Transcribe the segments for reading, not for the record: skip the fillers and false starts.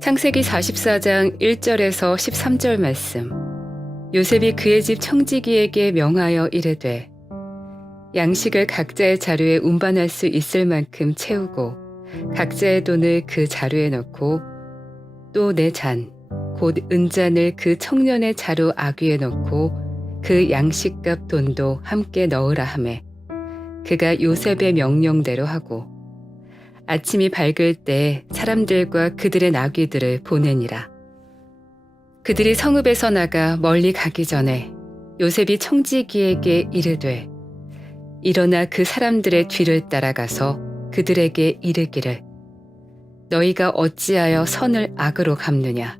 창세기 44장 1절에서 13절 말씀. 요셉이 그의 집 청지기에게 명하여 이르되 양식을 각자의 자루에 운반할 수 있을 만큼 채우고 각자의 돈을 그 자루에 넣고 또 내 잔, 곧 은잔을 그 청년의 자루 아귀에 넣고 그 양식값 돈도 함께 넣으라 하매 그가 요셉의 명령대로 하고 아침이 밝을 때 사람들과 그들의 나귀들을 보내니라. 그들이 성읍에서 나가 멀리 가기 전에 요셉이 청지기에게 이르되 일어나 그 사람들의 뒤를 따라가서 그들에게 이르기를 너희가 어찌하여 선을 악으로 갚느냐.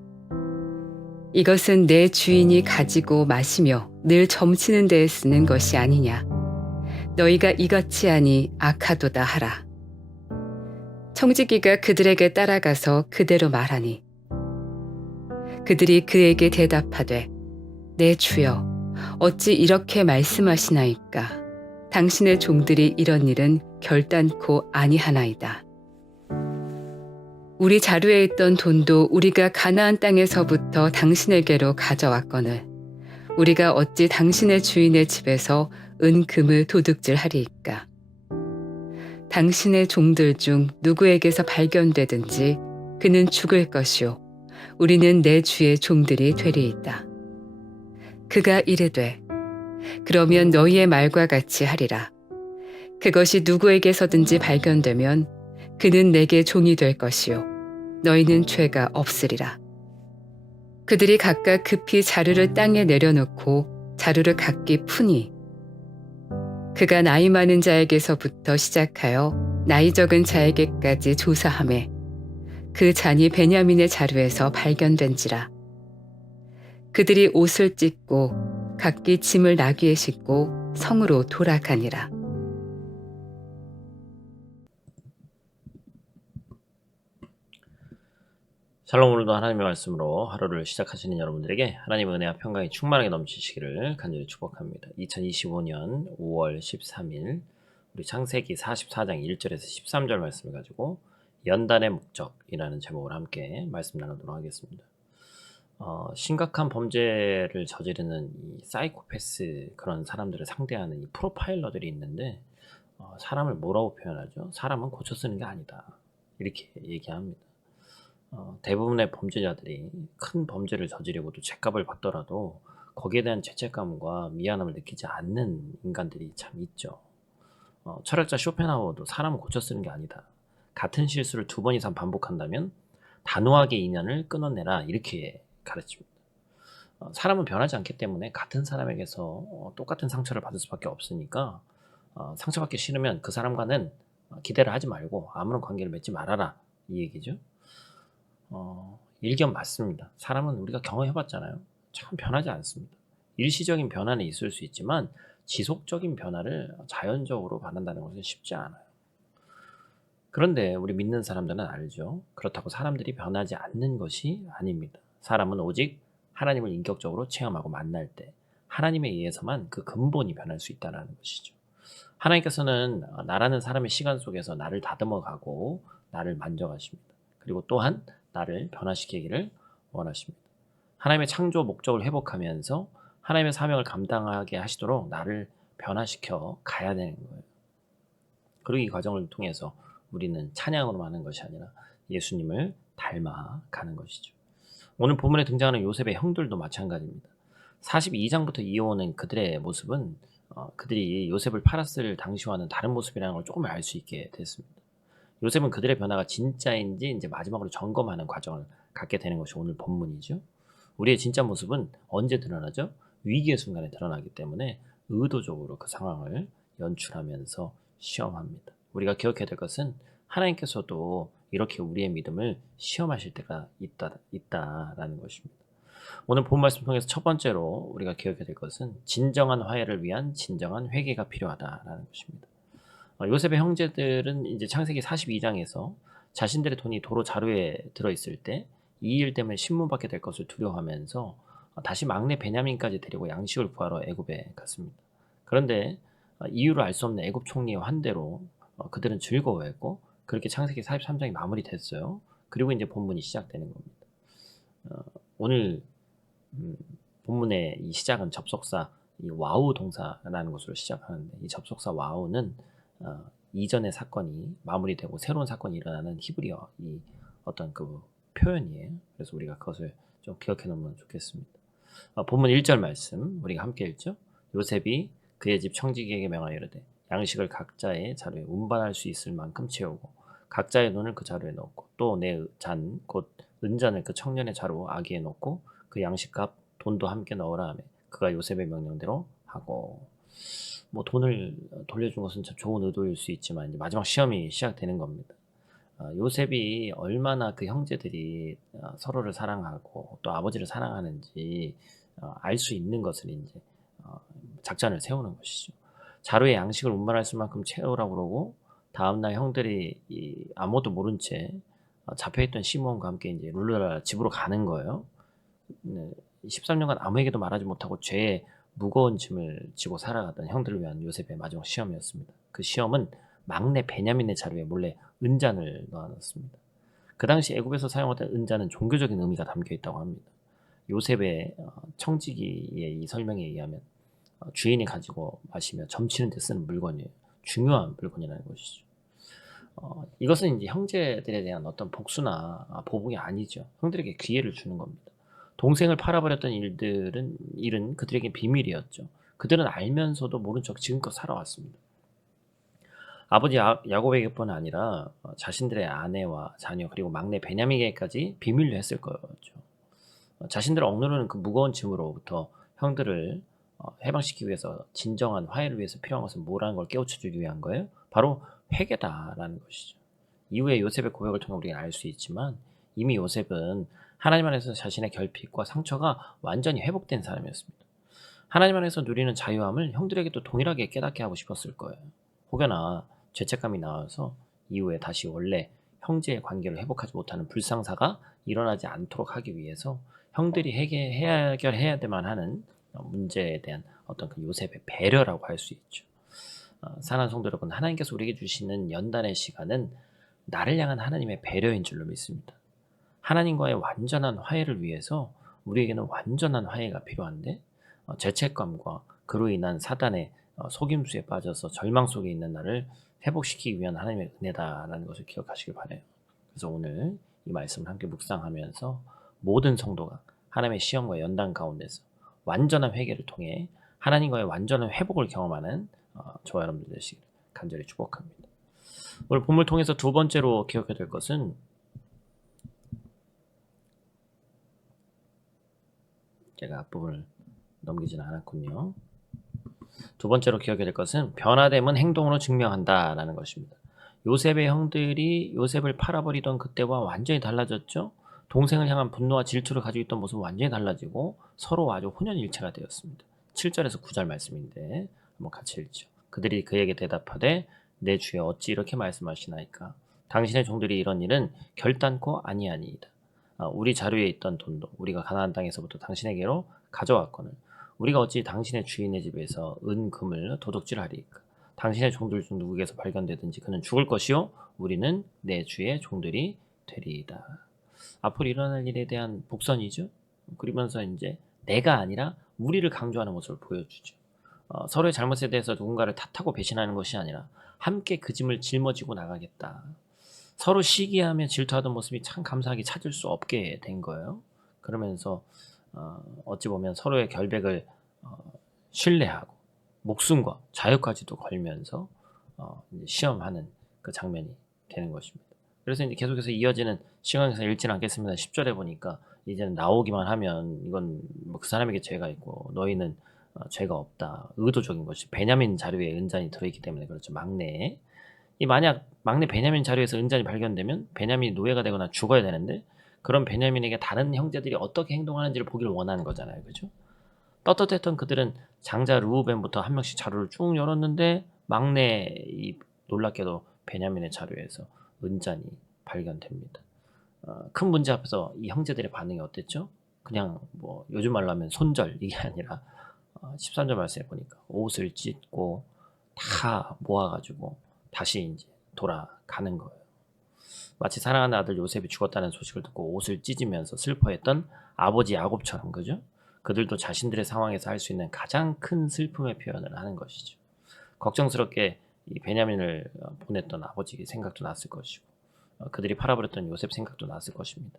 이것은 내 주인이 가지고 마시며 늘 점치는 데에 쓰는 것이 아니냐. 너희가 이같이 하니 악하도다 하라. 청지기가 그들에게 따라가서 그대로 말하니 그들이 그에게 대답하되 내 주여 어찌 이렇게 말씀하시나이까. 당신의 종들이 이런 일은 결단코 아니하나이다. 우리 자루에 있던 돈도 우리가 가나안 땅에서부터 당신에게로 가져왔거늘 우리가 어찌 당신의 주인의 집에서 은금을 도둑질하리이까. 당신의 종들 중 누구에게서 발견되든지 그는 죽을 것이요 우리는 내 주의 종들이 되리이다. 그가 이르되 그러면 너희의 말과 같이 하리라. 그것이 누구에게서든지 발견되면 그는 내게 종이 될 것이요 너희는 죄가 없으리라. 그들이 각각 급히 자루를 땅에 내려놓고 자루를 각기 푸니 그가 나이 많은 자에게서부터 시작하여 나이 적은 자에게까지 조사하매 그 잔이 베냐민의 자루에서 발견된지라. 그들이 옷을 찢고 각기 짐을 나귀에 싣고 성으로 돌아가니라. 샬롬. 오늘도 하나님의 말씀으로 하루를 시작하시는 여러분들에게 하나님의 은혜와 평강이 충만하게 넘치시기를 간절히 축복합니다. 2025년 5월 13일 우리 창세기 44장 1절에서 13절 말씀을 가지고 연단의 목적이라는 제목으로 함께 말씀 나누도록 하겠습니다. 심각한 범죄를 저지르는 이 사이코패스 그런 사람들을 상대하는 이 프로파일러들이 있는데 사람을 뭐라고 표현하죠? 사람은 고쳐 쓰는 게 아니다. 이렇게 얘기합니다. 대부분의 범죄자들이 큰 범죄를 저지르고도 죄값을 받더라도 거기에 대한 죄책감과 미안함을 느끼지 않는 인간들이 참 있죠. 철학자 쇼펜하우어도 사람은 고쳐 쓰는 게 아니다. 같은 실수를 2번 이상 반복한다면 단호하게 인연을 끊어내라 이렇게 가르칩니다. 사람은 변하지 않기 때문에 같은 사람에게서 똑같은 상처를 받을 수밖에 없으니까 상처받기 싫으면 그 사람과는 기대를 하지 말고 아무런 관계를 맺지 말아라 이 얘기죠. 일견 맞습니다. 사람은 우리가 경험해봤잖아요. 참 변하지 않습니다. 일시적인 변화는 있을 수 있지만 지속적인 변화를 자연적으로 받는다는 것은 쉽지 않아요. 그런데 우리 믿는 사람들은 알죠. 그렇다고 사람들이 변하지 않는 것이 아닙니다. 사람은 오직 하나님을 인격적으로 체험하고 만날 때 하나님에 의해서만 그 근본이 변할 수 있다는 것이죠. 하나님께서는 나라는 사람의 시간 속에서 나를 다듬어가고 나를 만져가십니다. 그리고 또한 나를 변화시키기를 원하십니다. 하나님의 창조 목적을 회복하면서 하나님의 사명을 감당하게 하시도록 나를 변화시켜 가야 되는 거예요. 그리고 이 과정을 통해서 우리는 찬양으로 하는 것이 아니라 예수님을 닮아가는 것이죠. 오늘 본문에 등장하는 요셉의 형들도 마찬가지입니다. 42장부터 이어오는 그들의 모습은 그들이 요셉을 팔았을 당시와는 다른 모습이라는 걸 조금 알 수 있게 됐습니다. 요셉은 그들의 변화가 진짜인지 이제 마지막으로 점검하는 과정을 갖게 되는 것이 오늘 본문이죠. 우리의 진짜 모습은 언제 드러나죠? 위기의 순간에 드러나기 때문에 의도적으로 그 상황을 연출하면서 시험합니다. 우리가 기억해야 될 것은 하나님께서도 이렇게 우리의 믿음을 시험하실 때가 있다라는 것입니다. 오늘 본 말씀 통해서 첫 번째로 우리가 기억해야 될 것은 진정한 화해를 위한 진정한 회개가 필요하다라는 것입니다. 요셉의 형제들은 이제 창세기 42장에서 자신들의 돈이 도로 자루에 들어있을 때 이 일 때문에 신문받게 될 것을 두려워하면서 다시 막내 베냐민까지 데리고 양식을 구하러 애굽에 갔습니다. 그런데 이유를 알 수 없는 애굽 총리의 환대로 그들은 즐거워했고 그렇게 창세기 43장이 마무리됐어요. 그리고 이제 본문이 시작되는 겁니다. 오늘 본문의 이 시작은 접속사 이 와우 동사라는 것으로 시작하는데 이 접속사 와우는 이전의 사건이 마무리되고 새로운 사건이 일어나는 히브리어 이 어떤 그 표현이에요. 그래서 우리가 그것을 좀 기억해 놓으면 좋겠습니다. 본문 1절 말씀 우리가 함께 읽죠. 요셉이 그의 집 청지기에게 명하여 이르되 양식을 각자의 자루에 운반할 수 있을 만큼 채우고 각자의 돈을 그 자루에 넣고 또 내 잔 곧 은잔을 그 청년의 자루 아기에 넣고 그 양식값 돈도 함께 넣으라 하며 그가 요셉의 명령대로 하고 뭐 돈을 돌려준 것은 참 좋은 의도일 수 있지만 이제 마지막 시험이 시작되는 겁니다. 요셉이 얼마나 그 형제들이 서로를 사랑하고 또 아버지를 사랑하는지 알 수 있는 것을 이제 작전을 세우는 것이죠. 자루에 양식을 운반할 수만큼 채우라고 그러고 다음날 형들이 아무것도 모른 채 잡혀있던 시므온과 함께 이제 룰루랄라 집으로 가는 거예요. 13년간 아무에게도 말하지 못하고 죄의 무거운 짐을 지고 살아갔던 형들을 위한 요셉의 마지막 시험이었습니다. 그 시험은 막내 베냐민의 자루에 몰래 은잔을 넣어놨습니다. 그 당시 애굽에서 사용하던 은잔은 종교적인 의미가 담겨 있다고 합니다. 요셉의 청지기의 이 설명에 의하면 주인이 가지고 마시며 점치는 데 쓰는 물건이에요. 중요한 물건이라는 것이죠. 이것은 이제 형제들에 대한 어떤 복수나 보복이 아니죠. 형들에게 기회를 주는 겁니다. 동생을 팔아버렸던 일은 그들에게 비밀이었죠. 그들은 알면서도 모른 척 지금껏 살아왔습니다. 아버지 야곱에게뿐 아니라 자신들의 아내와 자녀 그리고 막내 베냐민에게까지 비밀로 했을 거죠. 자신들을 억누르는 그 무거운 짐으로부터 형들을 해방시키기 위해서 진정한 화해를 위해서 필요한 것은 뭐라는 걸 깨우쳐주기 위한 거예요? 바로 회개다라는 것이죠. 이후에 요셉의 고백을 통해 우리가 알 수 있지만 이미 요셉은 하나님 안에서 자신의 결핍과 상처가 완전히 회복된 사람이었습니다. 하나님 안에서 누리는 자유함을 형들에게도 동일하게 깨닫게 하고 싶었을 거예요. 혹여나 죄책감이 나와서 이후에 다시 원래 형제의 관계를 회복하지 못하는 불상사가 일어나지 않도록 하기 위해서 형들이 해결해야 될만 하는 문제에 대한 어떤 그 요셉의 배려라고 할 수 있죠. 사랑하는 성도 여러분, 하나님께서 우리에게 주시는 연단의 시간은 나를 향한 하나님의 배려인 줄로 믿습니다. 하나님과의 완전한 화해를 위해서 우리에게는 완전한 화해가 필요한데 죄책감과 그로 인한 사단의 속임수에 빠져서 절망 속에 있는 나를 회복시키기 위한 하나님의 은혜다라는 것을 기억하시길 바라요. 그래서 오늘 이 말씀을 함께 묵상하면서 모든 성도가 하나님의 시험과 연단 가운데서 완전한 회개를 통해 하나님과의 완전한 회복을 경험하는 저와 여러분들 되시기를 간절히 축복합니다. 오늘 본문을 통해서 두 번째로 기억해야 될 것은 제가 앞부분을 넘기지는 않았군요. 두 번째로 기억해야 될 것은 변화됨은 행동으로 증명한다라는 것입니다. 요셉의 형들이 요셉을 팔아버리던 그때와 완전히 달라졌죠. 동생을 향한 분노와 질투를 가지고 있던 모습은 완전히 달라지고 서로 아주 혼연일체가 되었습니다. 7절에서 9절 말씀인데 한번 같이 읽죠. 그들이 그에게 대답하되 내 주여 어찌 이렇게 말씀하시나이까. 당신의 종들이 이런 일은 결단코 아니하니이다. 우리 자루에 있던 돈도 우리가 가나안 땅에서부터 당신에게로 가져왔거늘 우리가 어찌 당신의 주인의 집에서 은금을 도둑질하리이까. 당신의 종들 중 누구에게서 발견되든지 그는 죽을 것이요 우리는 내 주의 종들이 되리이다. 앞으로 일어날 일에 대한 복선이죠. 그러면서 이제 내가 아니라 우리를 강조하는 모습을 보여주죠. 서로의 잘못에 대해서 누군가를 탓하고 배신하는 것이 아니라 함께 그 짐을 짊어지고 나가겠다. 서로 시기하며 질투하던 모습이 참 감사하게 찾을 수 없게 된 거예요. 그러면서 어찌 보면 서로의 결백을 신뢰하고 목숨과 자유까지도 걸면서 이제 시험하는 그 장면이 되는 것입니다. 그래서 이제 계속해서 이어지는 시간에서 읽지는 않겠습니다. 10절에 보니까 이제는 나오기만 하면 이건 뭐 그 사람에게 죄가 있고 너희는 죄가 없다. 의도적인 것이 베냐민 자료에 은잔이 들어있기 때문에 그렇죠. 막내. 만약 막내 베냐민 자료에서 은잔이 발견되면 베냐민이 노예가 되거나 죽어야 되는데 그런 베냐민에게 다른 형제들이 어떻게 행동하는지를 보기를 원하는 거잖아요. 그죠? 떳떳했던 그들은 장자 르우벤부터 한 명씩 자루를 쭉 열었는데 막내 놀랍게도 베냐민의 자루에서 은잔이 발견됩니다. 큰 문제 앞에서 이 형제들의 반응이 어땠죠? 그냥 뭐 요즘 말로 하면 손절 이게 아니라 13절 말씀에 보니까 옷을 찢고 다 모아가지고 다시 이제 돌아가는 거예요. 마치 사랑하는 아들 요셉이 죽었다는 소식을 듣고 옷을 찢으면서 슬퍼했던 아버지 야곱처럼, 그죠? 그들도 자신들의 상황에서 할 수 있는 가장 큰 슬픔의 표현을 하는 것이죠. 걱정스럽게 이 베냐민을 보냈던 아버지 생각도 났을 것이고, 그들이 팔아버렸던 요셉 생각도 났을 것입니다.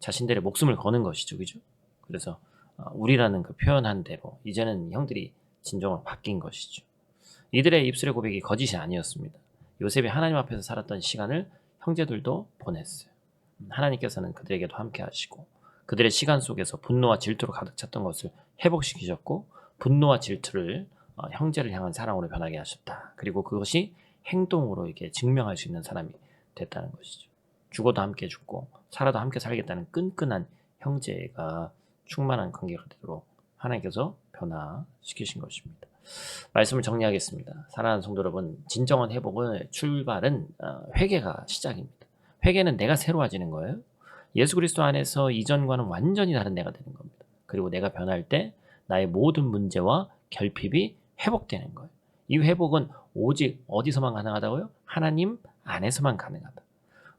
자신들의 목숨을 거는 것이죠, 그죠? 그래서 우리라는 그 표현한 대로 이제는 형들이 진정으로 바뀐 것이죠. 이들의 입술의 고백이 거짓이 아니었습니다. 요셉이 하나님 앞에서 살았던 시간을 형제들도 보냈어요. 하나님께서는 그들에게도 함께 하시고 그들의 시간 속에서 분노와 질투로 가득 찼던 것을 회복시키셨고, 분노와 질투를 형제를 향한 사랑으로 변하게 하셨다. 그리고 그것이 행동으로 이렇게 증명할 수 있는 사람이 됐다는 것이죠. 죽어도 함께 죽고 살아도 함께 살겠다는 끈끈한 형제가 충만한 관계가 되도록 하나님께서 변화시키신 것입니다. 말씀을 정리하겠습니다. 사랑하는 성도 여러분, 진정한 회복의 출발은 회개가 시작입니다. 회개는 내가 새로워지는 거예요. 예수 그리스도 안에서 이전과는 완전히 다른 내가 되는 겁니다. 그리고 내가 변할 때 나의 모든 문제와 결핍이 회복되는 거예요. 이 회복은 오직 어디서만 가능하다고요? 하나님 안에서만 가능하다.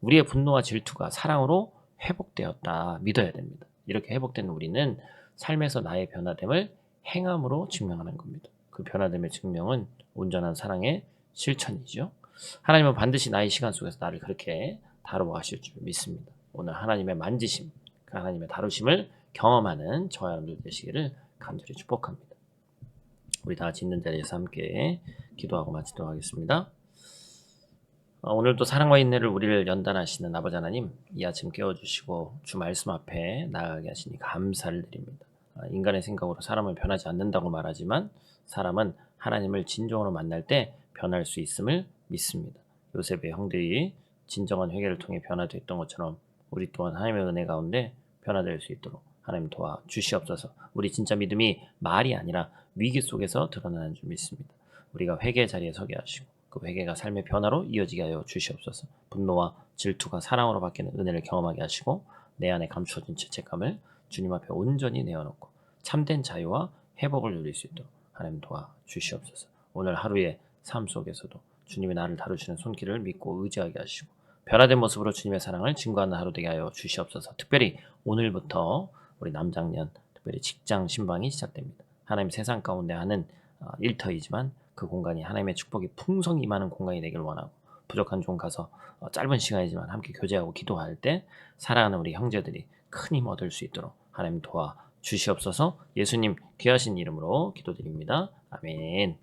우리의 분노와 질투가 사랑으로 회복되었다 믿어야 됩니다. 이렇게 회복된 우리는 삶에서 나의 변화됨을 행함으로 증명하는 겁니다. 그 변화됨의 증명은 온전한 사랑의 실천이죠. 하나님은 반드시 나의 시간 속에서 나를 그렇게 다루어 가실 줄 믿습니다. 오늘 하나님의 만지심, 그 하나님의 다루심을 경험하는 저와 여러분들 되시기를 간절히 축복합니다. 우리 다 같이 있는 자리에서 함께 기도하고 마치도록 하겠습니다. 오늘도 사랑과 인내를 우리를 연단하시는 아버지 하나님, 이 아침 깨워주시고 주 말씀 앞에 나아가게 하시니 감사를 드립니다. 인간의 생각으로 사람은 변하지 않는다고 말하지만 사람은 하나님을 진정으로 만날 때 변할 수 있음을 믿습니다. 요셉의 형들이 진정한 회개를 통해 변화됐던 것처럼 우리 또한 하나님의 은혜 가운데 변화될 수 있도록 하나님 도와주시옵소서. 우리 진짜 믿음이 말이 아니라 위기 속에서 드러나는 줄 믿습니다. 우리가 회개 자리에 서게 하시고 그 회개가 삶의 변화로 이어지게 하여 주시옵소서. 분노와 질투가 사랑으로 바뀌는 은혜를 경험하게 하시고 내 안에 감추어진 죄책감을 주님 앞에 온전히 내어놓고 참된 자유와 회복을 누릴 수 있도록 하나님 도와주시옵소서. 오늘 하루의 삶 속에서도 주님이 나를 다루시는 손길을 믿고 의지하게 하시고 변화된 모습으로 주님의 사랑을 증거하는 하루 되게 하여 주시옵소서. 특별히 오늘부터 우리 남장년, 특별히 직장 신방이 시작됩니다. 하나님 세상 가운데 하는 일터이지만 그 공간이 하나님의 축복이 풍성히 임하는 공간이 되길 원하고, 부족한 종 가서 짧은 시간이지만 함께 교제하고 기도할 때 사랑하는 우리 형제들이 큰 힘 얻을 수 있도록 하나님 도와주시옵소서. 예수님 귀하신 이름으로 기도드립니다. 아멘.